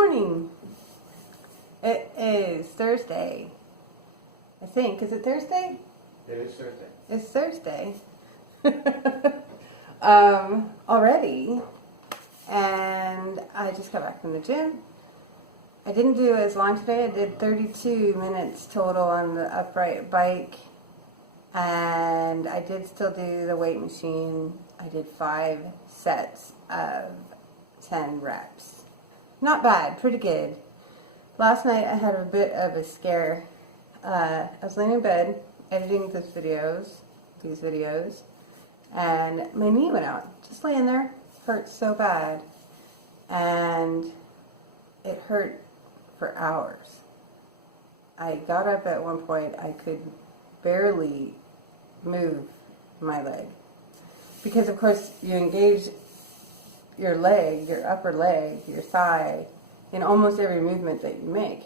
morning. It is Thursday. I think. Is it Thursday? It is Thursday. It's Thursday. Already. And I just got back from the gym. I didn't do as long today. I did 32 minutes total on the upright bike. And I did still do the weight machine. I did 5 sets of 10 reps. Not bad, pretty good. Last night I had a bit of a scare. I was laying in bed editing these videos, and my knee went out. Just laying there, hurt so bad, and it hurt for hours. I got up at one point. I could barely move my leg because, of course, you engage your leg, your upper leg, your thigh, in almost every movement that you make.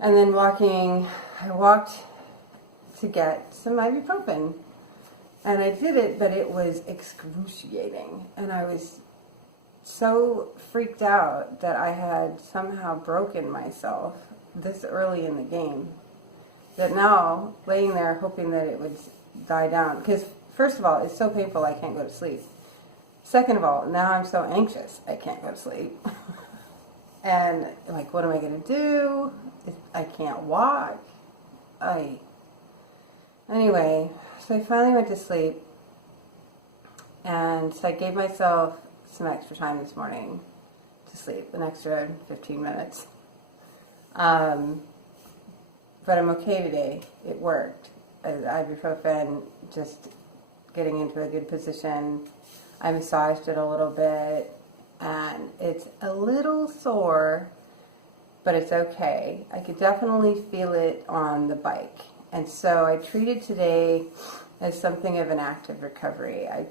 And then I walked to get some ibuprofen. And I did it, but it was excruciating. And I was so freaked out that I had somehow broken myself this early in the game. That now, laying there hoping that it would die down. Because, first of all, it's so painful I can't go to sleep. Second of all, now I'm so anxious I can't go to sleep. And, like, what am I going to do? I can't walk. Anyway, so I finally went to sleep. And so I gave myself some extra time this morning to sleep, an extra 15 minutes. But I'm okay today. It worked. Ibuprofen, just getting into a good position. I massaged it a little bit. And it's a little sore, but it's okay. I could definitely feel it on the bike. And so I treated today as something of an active recovery. I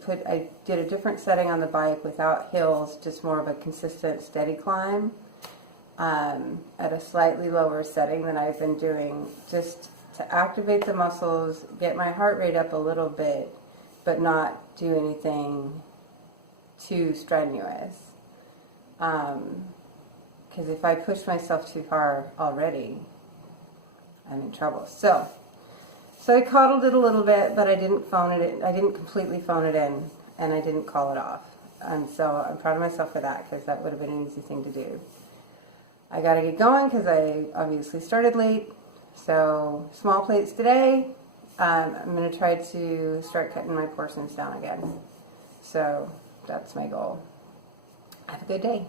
did a different setting on the bike without hills, just more of a consistent, steady climb at a slightly lower setting than I've been doing, just to activate the muscles, get my heart rate up a little bit, but not do anything too strenuous. Because if I push myself too far already, I'm in trouble. So I coddled it a little bit, but I didn't phone it in. I didn't completely phone it in, and I didn't call it off. And so I'm proud of myself for that, because that would have been an easy thing to do. I got to get going because I obviously started late. So small plates today. I'm going to try to start cutting my portions down again. So that's my goal. Have a good day.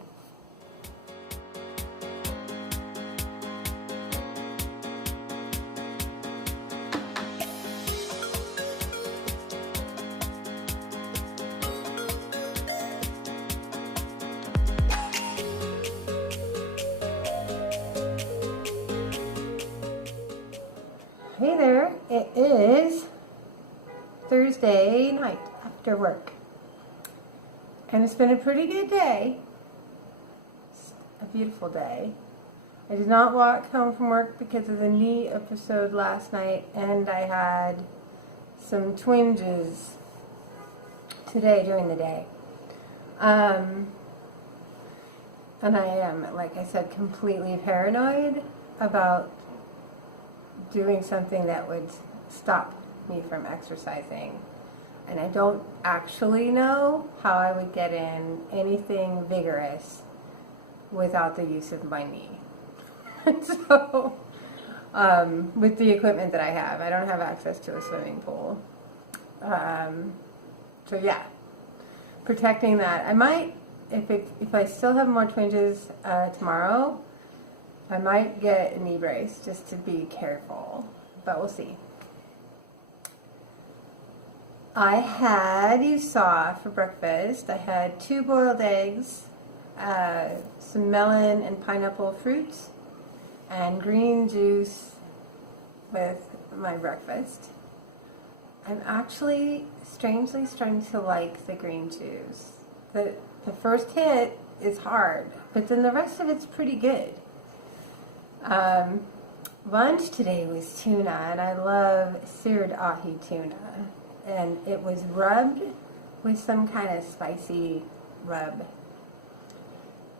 Hey there, it is Thursday night after work. And it's been a pretty good day. It's a beautiful day. I did not walk home from work because of the knee episode last night, and I had some twinges today during the day. And I am, like I said, completely paranoid about doing something that would stop me from exercising. And I don't actually know how I would get in anything vigorous without the use of my knee. So, with the equipment that I have, I don't have access to a swimming pool. So yeah, protecting that. I might, if I still have more twinges tomorrow, I might get a knee brace just to be careful, but we'll see. You saw for breakfast, I had 2 boiled eggs, some melon and pineapple fruits, and green juice with my breakfast. I'm actually strangely starting to like the green juice. The first hit is hard, but then the rest of it's pretty good. Lunch today was tuna, and I love seared ahi tuna. And it was rubbed with some kind of spicy rub.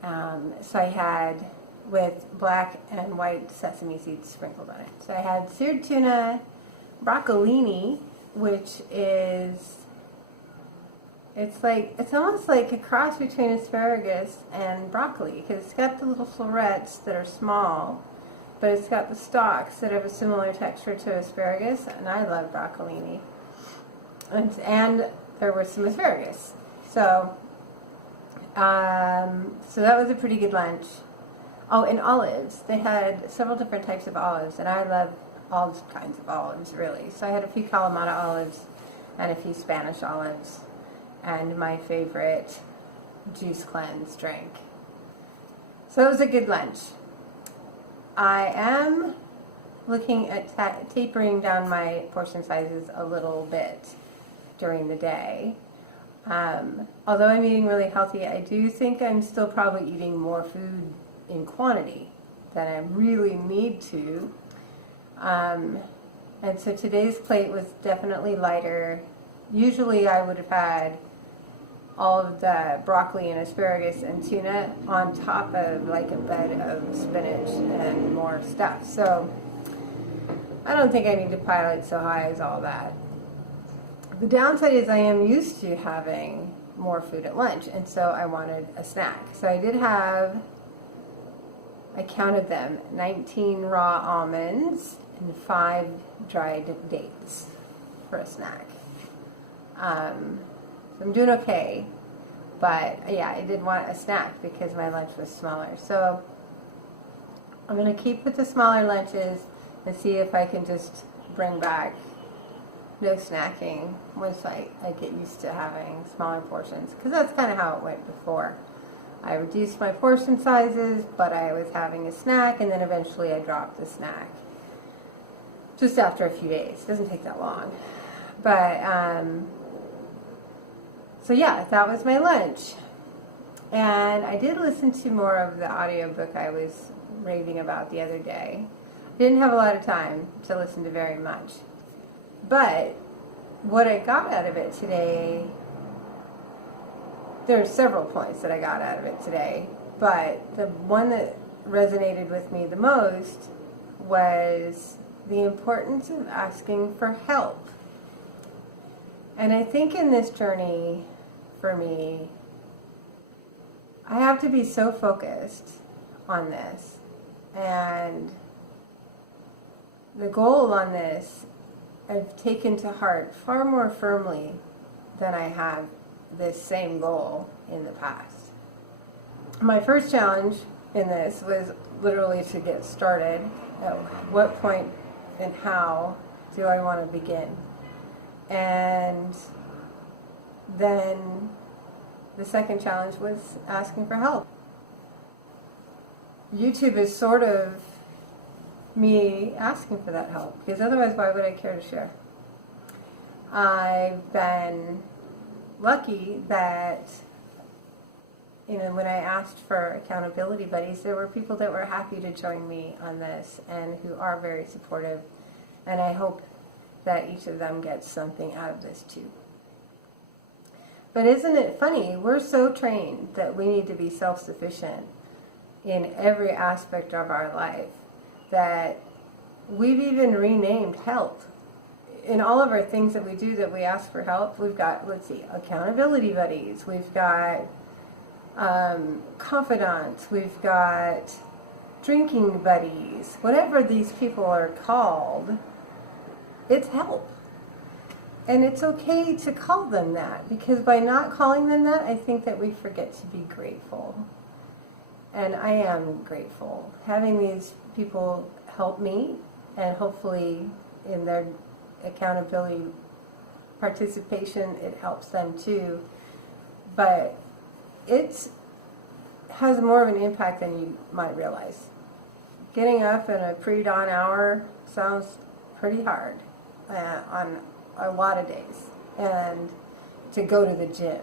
So I had with black and white sesame seeds sprinkled on it. So I had seared tuna, broccolini, which is, it's almost like a cross between asparagus and broccoli, because it's got the little florets that are small, but it's got the stalks that have a similar texture to asparagus, and I love broccolini. And there was some asparagus. So that was a pretty good lunch. Oh, and olives. They had several different types of olives, and I love all kinds of olives, really. So I had a few Kalamata olives and a few Spanish olives, and my favorite juice cleanse drink. So it was a good lunch. I am looking at tapering down my portion sizes a little bit during the day. Although I'm eating really healthy, I do think I'm still probably eating more food in quantity than I really need to. And so today's plate was definitely lighter. Usually I would have had all of the broccoli and asparagus and tuna on top of like a bed of spinach and more stuff. So I don't think I need to pile it so high as all that. The downside is I am used to having more food at lunch, and so I wanted a snack. So I did have, I counted them, 19 raw almonds and 5 dried dates for a snack. So I'm doing okay, but yeah, I did want a snack because my lunch was smaller. So I'm going to keep with the smaller lunches and see if I can just bring back no snacking once I get used to having smaller portions, because that's kind of how it went before. I reduced my portion sizes, but I was having a snack, and then eventually I dropped the snack just after a few days. It doesn't take that long. But so yeah, that was my lunch. And I did listen to more of the audiobook I was raving about the other day. Didn't have a lot of time to listen to very much. But what I got out of it today, there are several points that I got out of it today, but the one that resonated with me the most was the importance of asking for help. And I think in this journey, for me, I have to be so focused on this. And the goal on this, I've taken to heart far more firmly than I have this same goal in the past. My first challenge in this was literally to get started. At what point and how do I want to begin? And then the second challenge was asking for help. YouTube is sort of me asking for that help, because otherwise why would I care to share? I've been lucky that, you know, when I asked for accountability buddies, there were people that were happy to join me on this and who are very supportive, and I hope that each of them gets something out of this too. But isn't it funny? We're so trained that we need to be self-sufficient in every aspect of our life that we've even renamed help. In all of our things that we do that we ask for help, we've got, let's see, accountability buddies, we've got confidants, we've got drinking buddies, whatever these people are called, it's help. And it's okay to call them that, because by not calling them that, I think that we forget to be grateful. And I am grateful. Having these people help me, and hopefully in their accountability participation, it helps them too. But it has more of an impact than you might realize. Getting up in a pre-dawn hour sounds pretty hard on a lot of days, and to go to the gym.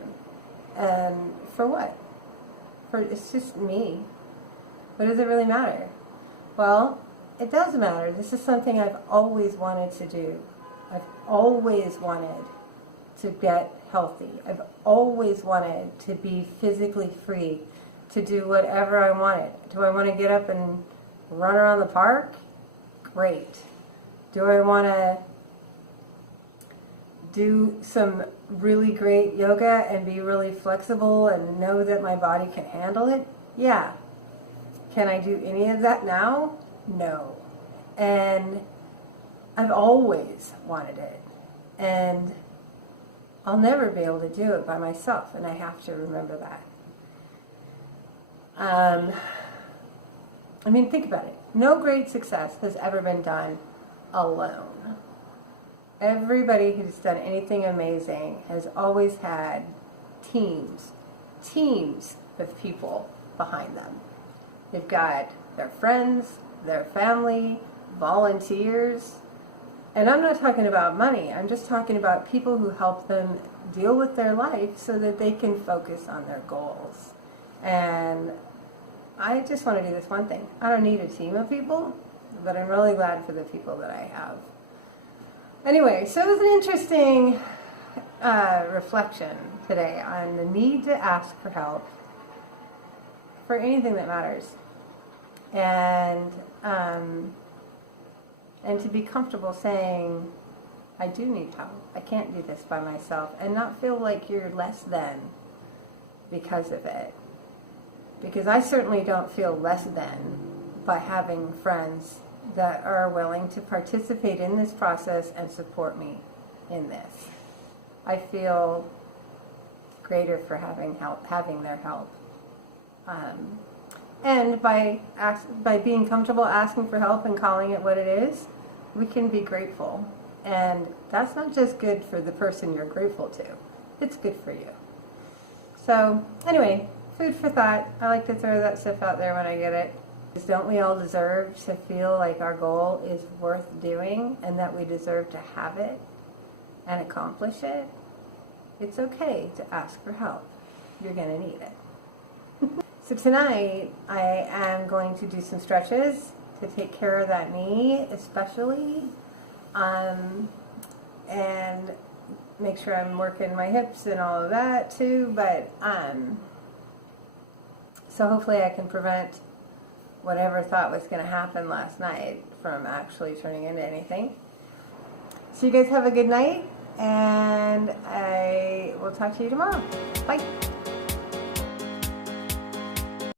And for what? It's just me. What does it really matter? Well, it does matter. This is something I've always wanted to do. I've always wanted to get healthy. I've always wanted to be physically free to do whatever I wanted. Do I want to get up and run around the park? Great. Do I want to do some really great yoga and be really flexible and know that my body can handle it? Yeah. Can I do any of that now? No. And I've always wanted it. And I'll never be able to do it by myself, and I have to remember that. I mean, think about it. No great success has ever been done alone. Everybody who's done anything amazing has always had teams of people behind them. They've got their friends, their family, volunteers. And I'm not talking about money. I'm just talking about people who help them deal with their life so that they can focus on their goals. And I just want to do this one thing. I don't need a team of people, but I'm really glad for the people that I have. Anyway, so it was an interesting reflection today on the need to ask for help for anything that matters. And to be comfortable saying, I do need help. I can't do this by myself, and not feel like you're less than because of it. Because I certainly don't feel less than by having friends that are willing to participate in this process and support me in this. I feel greater for having their help. And by being comfortable asking for help and calling it what it is, we can be grateful. And that's not just good for the person you're grateful to. It's good for you. So anyway, food for thought. I like to throw that stuff out there when I get it. Don't we all deserve to feel like our goal is worth doing and that we deserve to have it and accomplish it? It's okay to ask for help. You're going to need it. So tonight, I am going to do some stretches to take care of that knee, especially, and make sure I'm working my hips and all of that too. But so hopefully I can prevent whatever thought was going to happen last night from actually turning into anything. So you guys have a good night, and I will talk to you tomorrow. Bye.